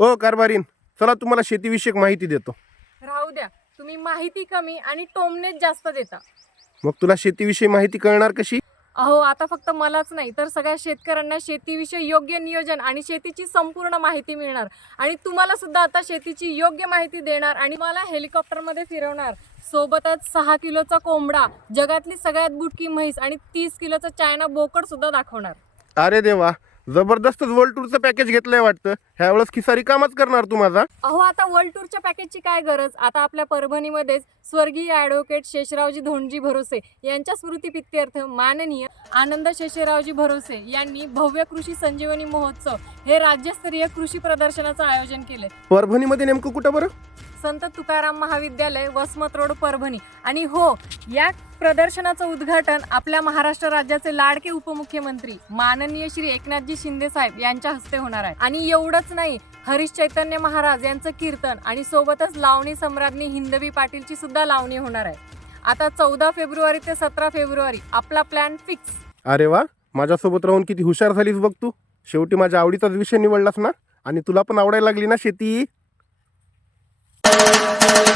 ओ कारभारीन चला तुम्हाला शेतीविषयक माहिती देतो. राहू द्या. तुम्ही माहिती कमी आणि टोमनेच जास्त देता. मग तुला शेतीविषयी माहिती कळणार कशी? अहो आता फक्त मलाच नाही तर सगळ्या शेतकऱ्यांना शेतीविषयी योग्य नियोजन आणि शेतीची संपूर्ण माहिती मिळणार. आणि तुम्हाला सुद्धा आता शेतीची योग्य माहिती देणार आणि मला हेलिकॉप्टरमध्ये फिरवणार. सोबतच सहा किलोचा कोंबडा जगातली सगळ्यात बुटकी म्हैस आणि तीस किलोचा चायना बोकड सुद्धा दाखवणार. अरे देवा जबरदस्तच वर्ल्ड टूरचं पॅकेज घेतलंय वाटतं. ह्या वेळेस खिसारी कामच करणार तू माझा. अहो आता वर्ल्ड टूरच्या पॅकेजची काय गरज? आता आपल्या परभणीमध्येच स्वर्गीय ॲडव्होकेट शेषरावजी धोंडजी भरोसे यांच्या स्मृतीपित्यर्थ माननीय आनंद शेषरावजी भरोसे यांनी भव्य कृषी संजीवनी महोत्सव हे राज्यस्तरीय कृषी प्रदर्शनाचं आयोजन केले परभणीमध्ये नेमकं कुठं बरं? संत तुकाराम महाविद्यालय वसमत रोड परभणी. आणि हो या प्रदर्शनाचं उद्घाटन आपल्या महाराष्ट्र राज्याचे लाडके उपमुख्यमंत्री माननीय श्री एकनाथजी शिंदे साहेब यांच्या हस्ते होणार आहे. आणि एवढंच नाही हरीश चैतन्य महाराज यांचं कीर्तन आणि सोबतच लावणी सम्राज्ञी हिंदवी पाटीलची सुद्धा लावणी होणार आहे. आता चौदा फेब्रुवारी ते सतरा फेब्रुवारी आपला प्लॅन फिक्स अरे वा माझ्यासोबत राहून किती हुशार झालीस बघ तू. शेवटी माझ्या आवडीचाच विषय निवडलास ना? आणि तुला पण आवडायला लागली ना शेती? Thank you.